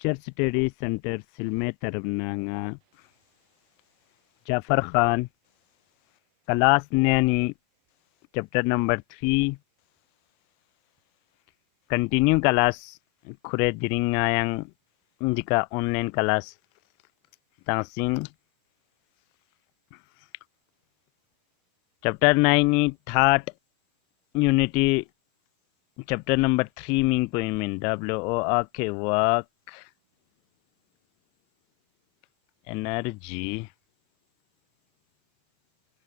Culture Studies Center Silme Tarabnanga Jafar Khan Class Nani Chapter number 3 Continue class Kure Diringayang Indika online class Tangsin Chapter 9 Third Unity Chapter number 3 Ming Point W-O-R-K Work Energy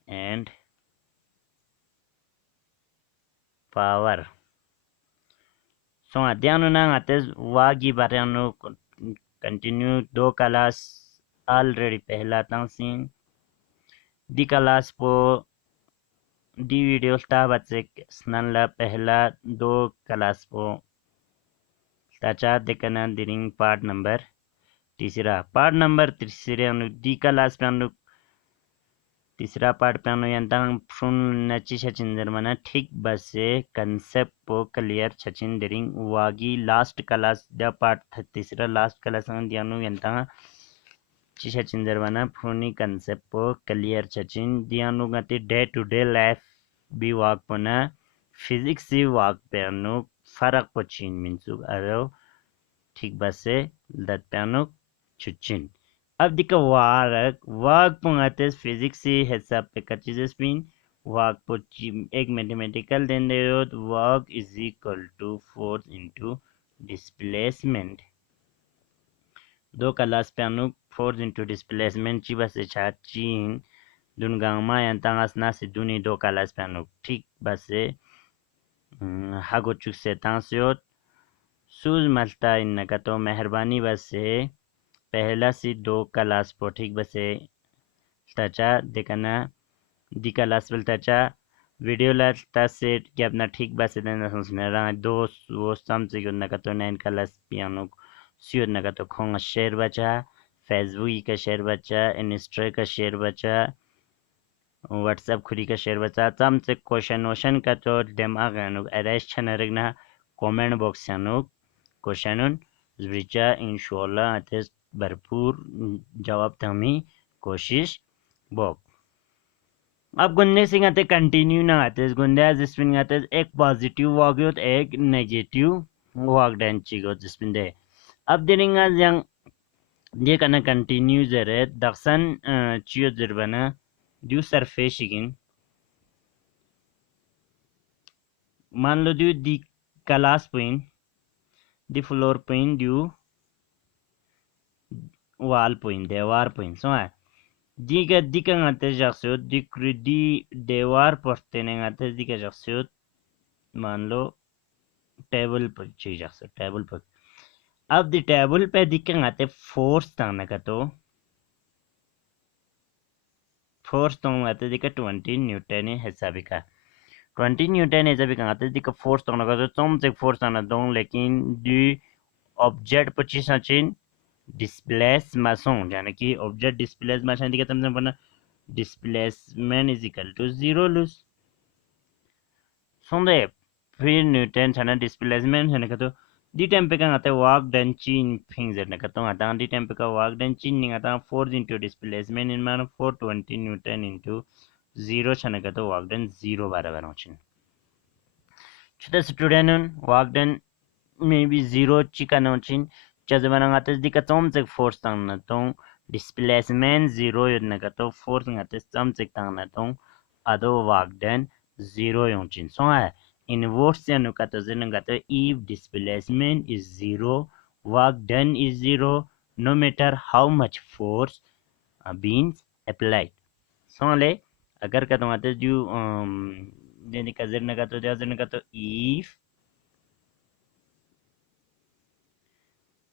and Power. So adyano nang ates wagi barano continue do class already pehla tang sin di class po di video sta bachek snan la pehla do class po tacha dekana diring part number तीसरा anu di class pe anu तीसरा part पे anu yantang phun nachi chachin mana ठीक बसे concept po clear chachin diring wagi last class da part तीसरा last class ang dianu yantang chicha chinderwana phuni concept po clear chachin dianu ngati day to day life bi wak pona physics si wak pe anu farak po chin minsu aro ठीक बसे dat pe anu chuchin अब दिका वाक पुंगाते physics से हिसाब पे का चीजें spin work पो एक mathematical then the work is equal to force into displacement दो क्लास पे अनु फोर्स इनटू डिस्प्लेसमेंट ची बस चाचीन दुन गामा यांतांगास ना से दुनी दो क्लास पे अनु ठीक बस हागो चुक से तांसियोत सूज मलता इनका तो मेहरबानी बस पहला सी दो क्लास पो ठीक बसे ताचा देखना दी क्लास बल ताचा वीडियो ला तासे कि अपना ठीक बसे देना सुनने रहा दो वो समझ के नका तो नैन क्लास पियानो सियो नका तो खोंग शेयर बचा फेसबुक का शेयर बचा इंस्टा का शेयर बचा व्हाट्सएप खुरी का शेयर बचा तम से क्वेश्चन वोशन का तो दिमाग अनु अरेस्ट छन रखना कमेंट बॉक्स अनु क्वेश्चन रिचा इंशाल्लाह अते भरपूर जवाब तमी कोशिश बोक अब गुंडे सिंह आते कंटिन्यू ना आते गुंडे जिसमें आते एक पॉजिटिव वाक हो एक नेगेटिव वाक डेंची को जिसमें दे अब दिनेंगा जंग ये करना कंटिन्यू जरे दक्षण चियो जरबना ड्यू सरफेस शिगिन मान लो dew the class point the floor point dew wall point dewar point so diga dika ngate jaxio dikri di dewar portene ngate dika jaxio मान लो टेबल पर चाहिए जाक्सो टेबल पर अब दी टेबल पे दिक्कत आते फोर्स ताना का तो फोर्स तो आते दिक्कत 20 न्यूटन है हिसाबी का 20 न्यूटन है हिसाबी का आते दिक्कत फोर्स ताना का तो तुम से फोर्स ताना दो लेकिन दी ऑब्जेक्ट पर चीज सचिन डिस्प्लेस मासों यानी कि ऑब्जेक्ट डिस्प्लेस मासों दिखा तुमने बना displacement is equal to zero लूज सुन दे फिर न्यूटन छना डिस्प्लेसमेंट है ना तो दी टाइम पे का आता है वर्क डन चीन फिंगर ना तो आता दी टाइम पे का वर्क डन चीन नहीं आता फोर्स इनटू डिस्प्लेसमेंट इन मान 420 न्यूटन इनटू जीरो छना तो वर्क डन जीरो बराबर हो छिन छोटा स्टूडेंट वर्क डन में भी जीरो चिकन हो छिन जब आते दिक्कत तोम से फोर्स तांगना तो डिस्प्लेसमेंट जीरो योजना का तो फोर्स आते तम से तांगना तो अदो वर्क डन जीरो योंचिन सो है इनवर्स से अनुका तो जन का तो if displacement is zero work done is zero no matter how much force being applied सो ले अगर का तो आते जो देने का जन का तो if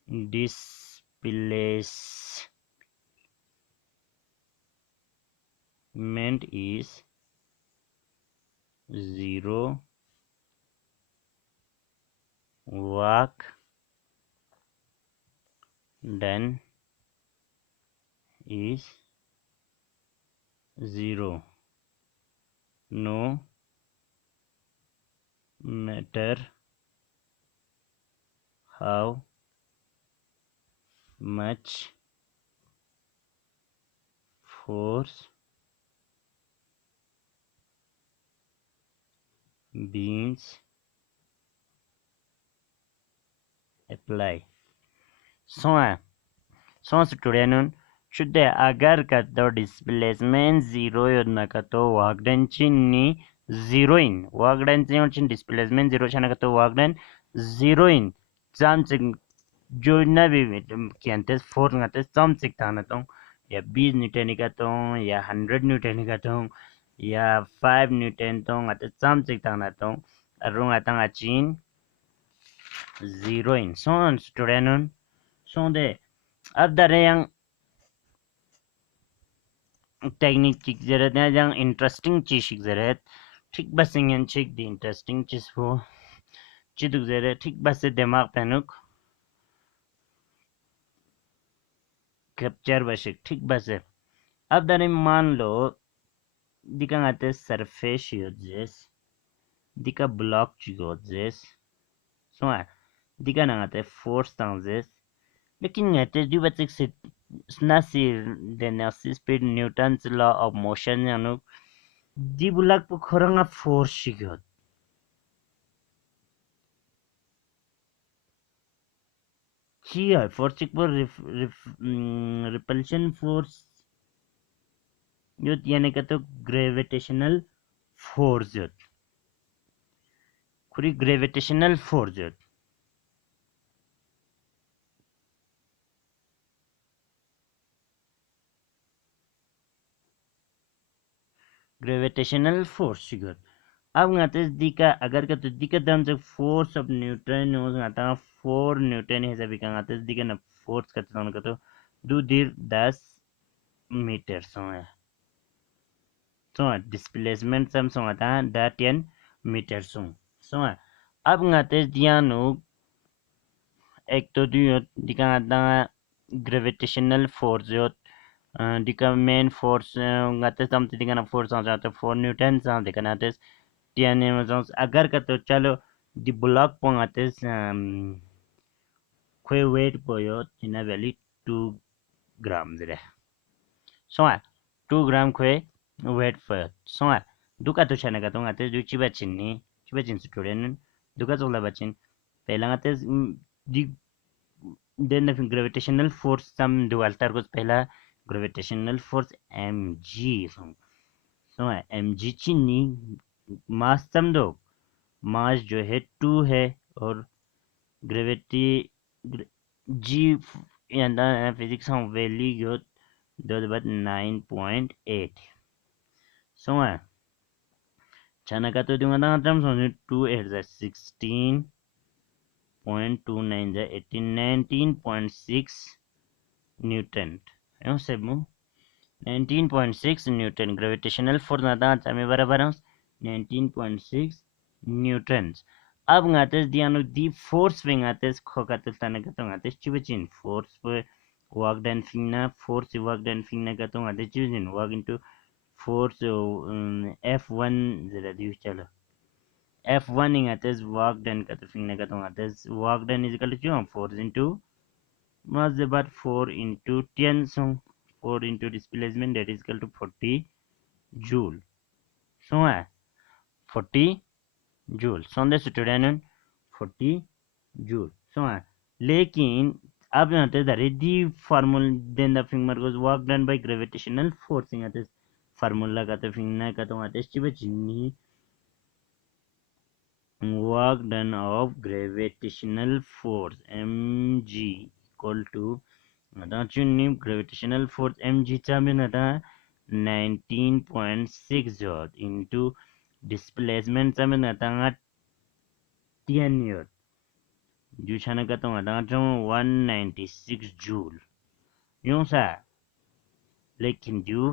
displacement is zero work done is zero no matter how much force beings apply. So student should agar kato displacement zero yodna kato work done chinni zero in work done chin displacement zero chana kato work done zero in something joina भी कियांते four ngates something tana tong या 20 Newton का tong या 100 Newton का tong या 5 Newton tong ngates something tana tong arung atang achin zero in so student so de अब दरे yang technique चीज जरूरत है जहाँ इंटरेस्टिंग चीज शिक जरूरत ठीक बस इंगन शिक दी इंटरेस्टिंग चीज वो चिदुक जरूरत ठीक बस से दिमाग पेनुक कैप्चर बशिक ठीक बस से अब दरे मान लो दिका आते सरफेस योजेस दिका ब्लॉक चिगोजेस सो दिका ना आते फोर्स तांजेस लेकिन आते जो बच्चे से स्नासी देनासी speed Newton's law of motion यानुक di bulak po khoranga force shigot chia force por repulsion force jot यानी का तो gravitational force jot खुरी gravitational force jot gravitational force shigot अब ngates dika agar ka to dika dam se force of newton हो ngata 4 newton है सभी का ngates dika ना force का तो do dir 10 मीटर सो है so displacement sam so ngata da 10 metre so अब ngates dianu एक तो दियो दिका ngata gravitational force jot dika main force ngates tam dika ना force आ जाता 4 न्यूटन सा dika ना tes tiane mazons agar ka to chalo di block pongates kwe weight poyo tina valley 2 grams re so 2 gram kwe weight poyo so duka to chana ka to ngates du chibachin student duka to la bachin pehla ngates di then the gravitational force some dual targos pehla gravitational force mg so mg chini mass sum दो मास जो है 2 है और gravity G यांदा physics हम value जो दो बात 9.8 सो है चना का तो दूंगा ना हम समझ 2 8 16.29 18 19.6 न्यूटन यो सब मु 19.6 न्यूटन ग्रेविटेशनल फोर्स ना था हमें बराबर है 19.6 न्यूटन्स अब ngates dianu di force we ngates khokatel tana gato ngates chibichin force पे work done fingna force work done fingna gato ngates chibichin work into force f1 zera diu chalo f1 ngates work done gato fingna gato ngates work done is equal to force into mass about 4 into 10 so 4 into displacement that is equal to 40 joule so 40 joule so the student 40 joule so लेकिन अब यहाँ पे the formula then the finger goes work done by gravitational force यहाँ पे formula का तो finger का तो यहाँ पे स्टीव चिन्नी work done of gravitational force mg equal to आता चिन्नी gravitational force mg चाहे ना था 19.6 joule into displacement चाहे ना था 10 joule जो छाना का तो आता 196 joule यूं सा लेकिन जो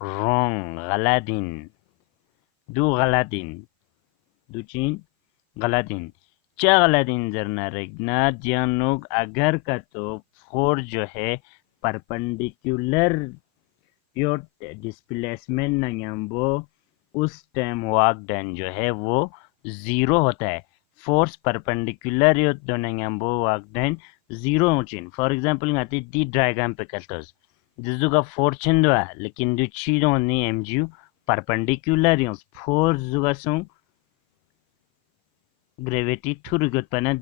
wrong गलतिन दो चीन गलतिन क्या गलतिन जरना रेगना जियानोग अगर का तो फोर जो है परपेंडिकुलर योर डिस्प्लेसमेंट नंगम्बो उस टाइम वर्क डन जो है वो जीरो होता है फोर्स परपेंडिकुलर योर दो नंगम्बो work done zero chin. For example, ngati di diagram pe kaltos. Dizuga fortune doa, lekin du chido ni mgu perpendicular yons. For zuga song gravity through उत्पन्न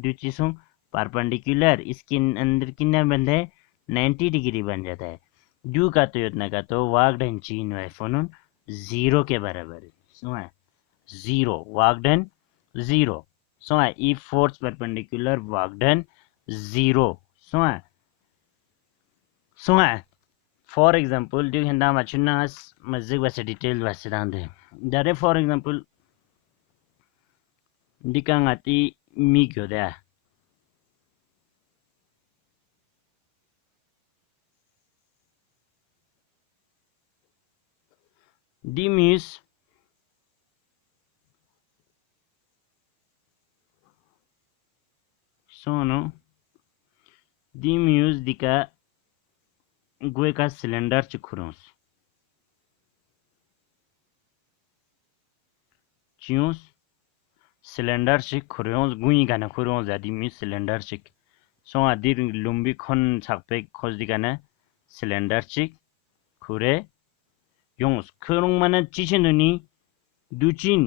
दुची so perpendicular इसके अंदर कितना बंद है 90 डिग्री बन जाता है जो का तो इतना का तो वागडन चीन है फोन जीरो के बराबर है सो है जीरो वागडन जीरो सो है ई फोर्स परपेंडिकुलर वागडन जीरो सो है फॉर एग्जांपल जो हिंदा मचुना मस्जिद वैसे डिटेल वैसे दांदे दारे for example dikangati migyo da di mis sono di mus dika gue ka cylinder chikurons chios cylinder chik kurons gui gana kurons di mus cylinder chik so adir lumbi khon sakpe khos dikana cylinder chik kure yons kurong mana chichenduni duchin